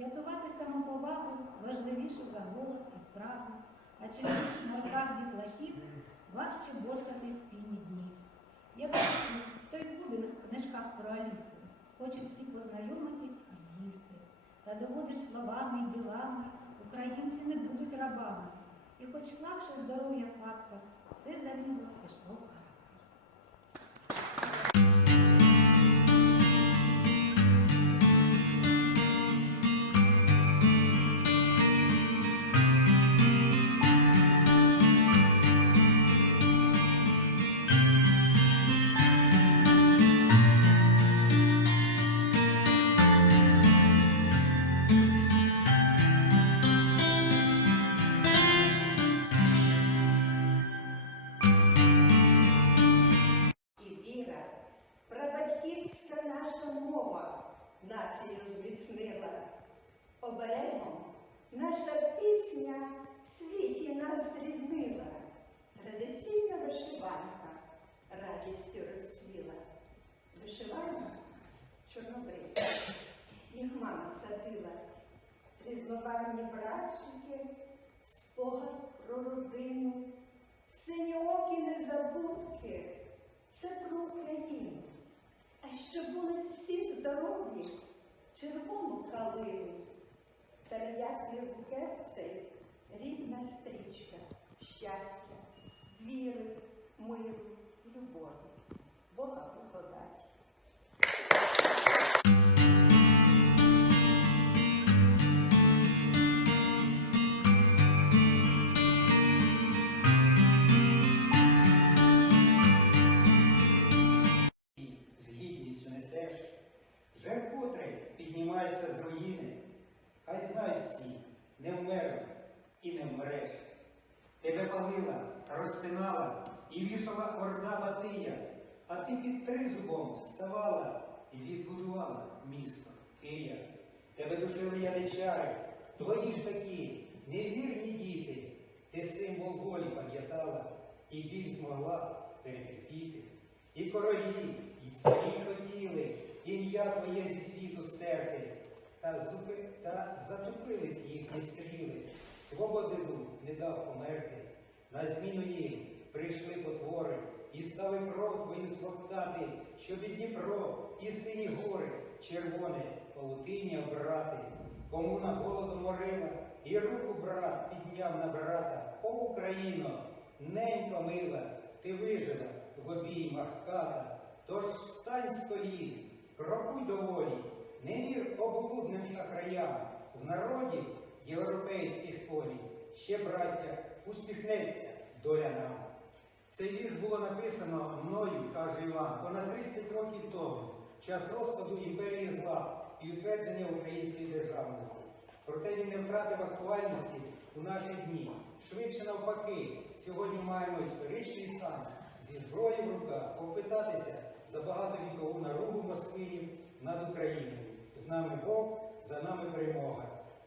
Рятувати самоповагу важливіше за голод і спрагу, а на руках дітлахів, важче борсатись в піні днів. Як той буде в книжках про Алісу, хочуть всі познайомитись і з'їсти. Та доводиш словами і ділами, українці не будуть рабами. І хоч слабше здоров'я фактор, все залізо пішло мова націю зміцнила. Оберегом наша пісня в світі нас зріднила. Традиційна вишиванка радістю розцвіла. Вишиванка чорнобривка, їх мама садила. Різнобарвні братчики, спогад про родину, синьоокі незабудки. Це про Україну. А щоб були всі здорові, червону калину. Переяслив букет цей рідна стрічка, щастя, віри, миру, любові, Бога благодать. Не вмреш. Тебе палила, розпинала і вішала орда Батия, а ти під тризубом вставала і відбудувала місто Кия. Тебе душили яничари, твої ж такі невірні діти, ти символ волі пам'ятала і біль змогла перетерпіти. І королі, і царі хотіли ім'я твоє зі світу стерти, та, зупи, та затупились їхні стріли, свободину не дав померти. На зміну їм прийшли потвори і стали кров твою смоктати, щоб і Дніпро, і сині гори, червоне павутиння брати. Кому на голоду морила, і руку брат підняв на брата. О, Україно, ненько мила, ти вижила в обіймах ката. Тож встань з колін, крокуй до волі, не вір облудним шахраям, в народі європейських полі. Ще, браття, усміхнеться доля нам. Цей вірш було написано мною, каже Іван, понад 30 років тому, час розпаду імперії зла і утвердження української державності. Проте він не втратив актуальності у наші дні. Швидше навпаки, сьогодні маємо історичний шанс зі зброєю в руках попитатися за багатовікову наругу москвинів над Україною. З нами Бог, за нами перемога.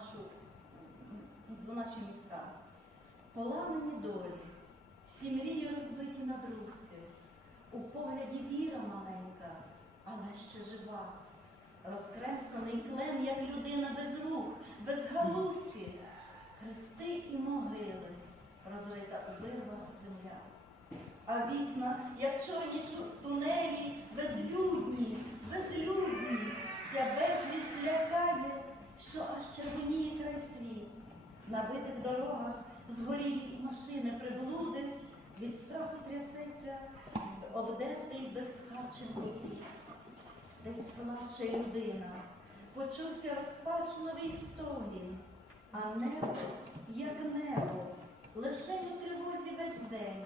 Слава! за наші міста. Поламані долі, всі мрії розбиті на друзки, у погляді віра маленька, але ще жива. Розкреслений клен, як людина без рук, без галузки, хрести і могили, розрита у вирвах земля. А вікна, як чорні тунелі, безлюдні, безлюдні, ця безвість лякає, що аж червоніє край світ. На битих дорогах згорілі машини приблуди, від страху трясеться обдертий безхарчен світ. Десь плаче людина, почувся розпачливий стогін, а небо, як небо, лише у тривозі весь день.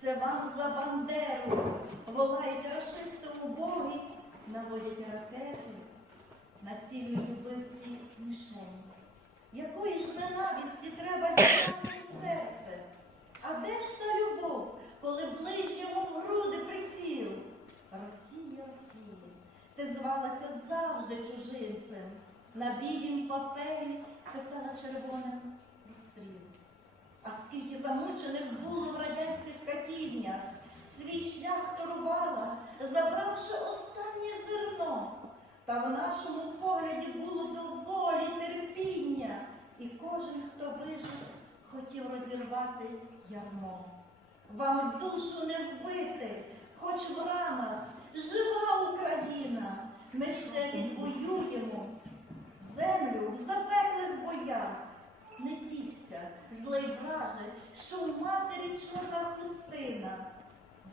Це вам за бандеру, волають расистом боги, наводять ракети, націлюють убивці мішень. Якої ж ненависті треба зібрати серце? А де ж та любов, коли ближньому в груди приціл? Росія, Росія, ти звалася завжди чужинцем. На білім папері писала червоним розстріл. А скільки замучених було в радянських катівнях, свій шлях торувала, забравши останнє зерно. Та в нашому погляді було доволі терпіння, і кожен, хто вижив, хотів розірвати ярмо. Вам душу не вбити, хоч в ранах, жива Україна, ми ще відвоюємо землю в запеклих боях. Не тішся, злий враже, що в матері чорна хустина.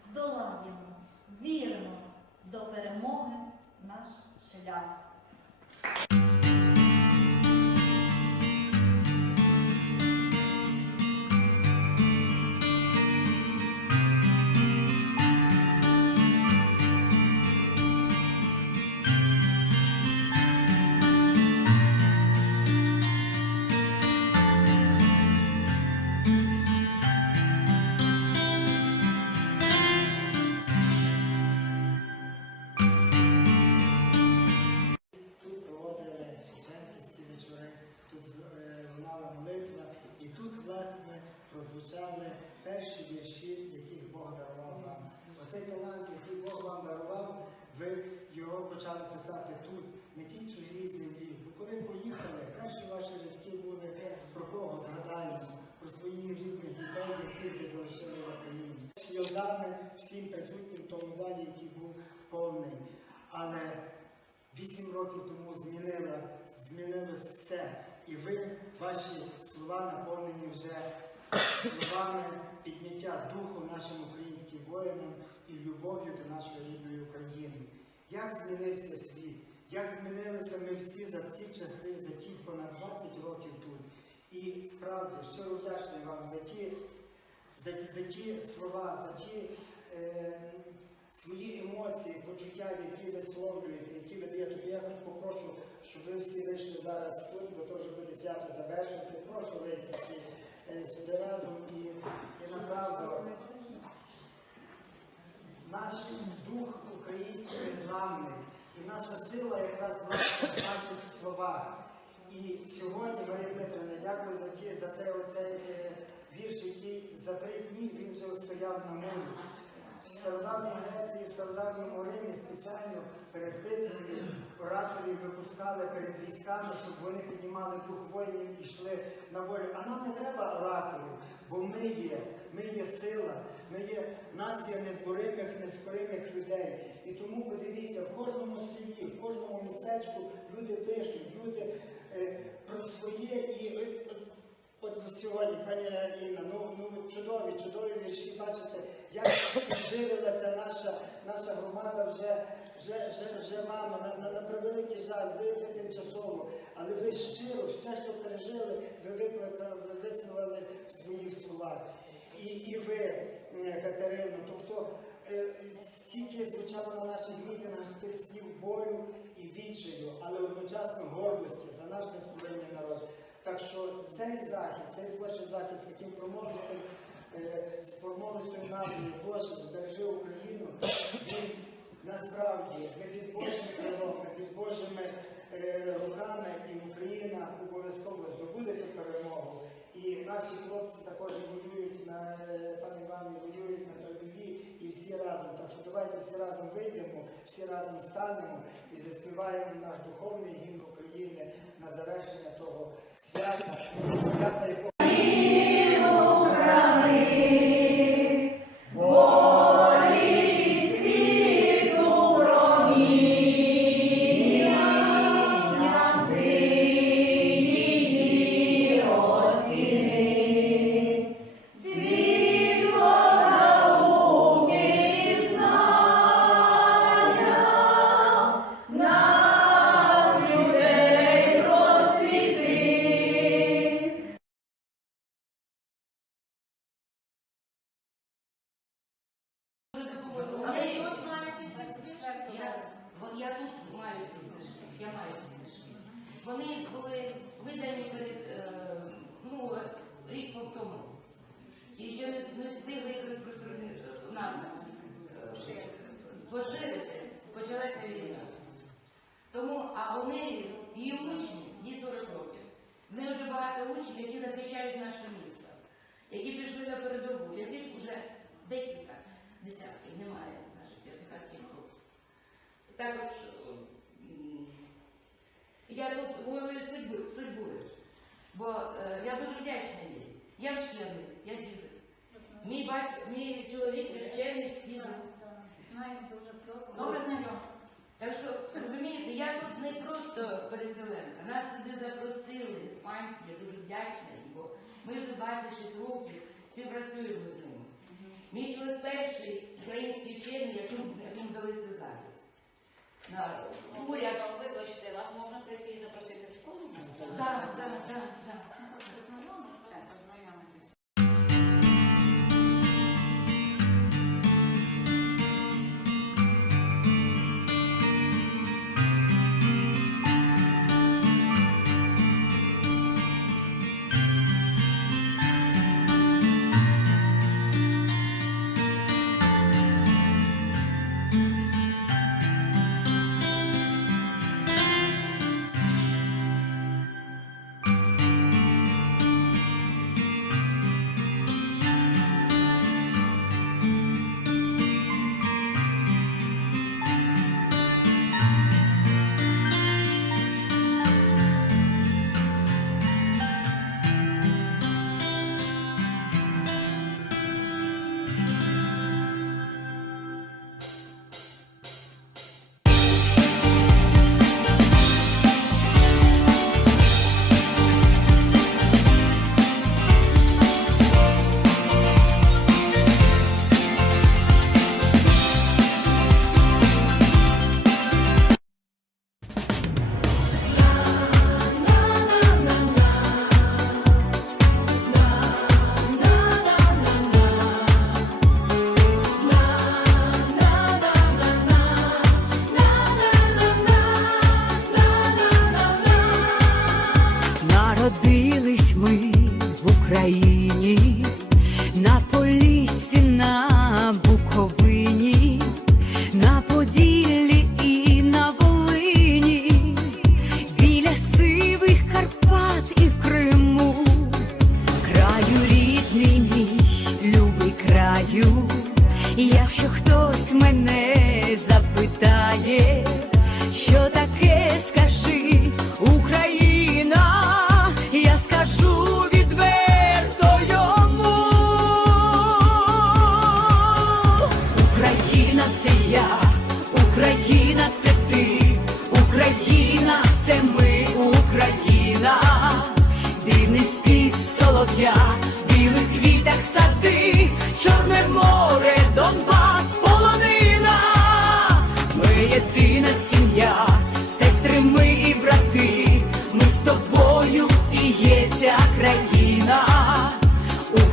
Здолаємо, віримо до перемоги наш шлях. На тій чужій землі. Ви коли поїхали, перші ваші рядки були про кого згадаємо, про своїх рідних дітей, яких ви залишили в Україні. Сльозами всім присутнім в тому залі, який був повний. Але Вісім років тому змінила, змінилось все. І ви, ваші слова наповнені вже словами підняття духу нашим українським воїнам і любов'ю до нашої рідної України. Як змінився світ, як змінилися ми всі за ці часи, за ті понад 20 років тут. І справді щиро вдячний вам за ті, за, за ті слова, за ті. Е, свої емоції, почуття, які висловлюєте, які ви даєте. Я хоч попрошу, щоб ви всі вийшли зараз тут, бо то вже буде свято завершити. Прошу вийти всі е, сюди разом і, і направду наш дух український незламний і наша сила якраз в наших словах. І сьогодні, Марія Дмитрівна, дякую за ті, за цей оцей е, вірш, який за три дні він вже стояв на мові. В стародавній Греції, в стародавньому Римі спеціально перед битвами ораторів випускали перед військами, щоб вони піднімали дух воїнів і йшли на волю. А нам не треба ораторів, бо ми є, ми є сила, ми є нація незборимих, неспоримих людей. І тому подивіться, в кожному селі, в кожному містечку люди пишуть, люди е, про своє і. е, От сьогодні, пані Інна, ну, ну чудові, чудові вірші, бачите, як піджилилася наша, наша громада вже, вже, вже, вже вами, на, на, на превеликий жаль, ви, ви тимчасово, але ви щиро, все, що пережили, ви викликали, ви висловили в своїх словах. І, і ви, е, Катерина, тобто е, стільки звучало на наших мітингах тих слів болю і відчаю, але одночасно гордості за наш безповоротний народ. Так що цей захід, цей творчий захід з таким промовистим, е, з промовистою назвою Боже, збережи Україну, він насправді ми під Божими крилами, під Божими руками, і Україна обов'язково здобуде цю перемогу. І наші хлопці також воюють на е, пане Іване, воюють на передовій і всі разом. Так що давайте всі разом вийдемо, всі разом станемо і заспіваємо наш духовний гімн України на завершення того свята, свята якого. Вони були видані перед е, ну, рік тому. І ще не, встигли їх розпространити у нас е, поширити, почалася війна. Тому, а у неї її учні, їй 40 років. В неї вже багато учнів, які захищають наше місто, які пішли на передову, яких вже декілька десятків немає наших п'ятихатських хлопців. Також я тут судьбу, судьбою, бо е, я дуже вдячна їй. Я вчений, я фізик. Мій батько, мій чоловік вчений фізик. Знаємо дуже. Добре знайомо. Так що, розумієте, я тут не просто переселенка. Нас туди запросили іспанці, я дуже вдячна їм, бо ми вже 26 років співпрацюємо з ними. Мій чоловік перший український вчений, яким, яким дали Сезаріс. На уряд. Вибачте, вас можна прийти і запросити в школу? Так, так. Так,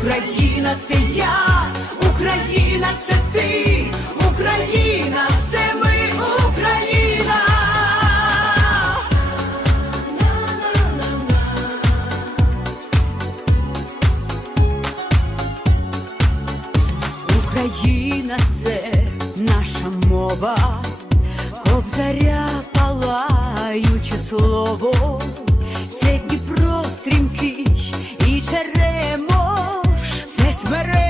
Україна це я, Україна це ти, Україна це ми, Україна. Україна це наша мова, кобзаря палаюче слово, це Дніпро стрімкий Esmeralda.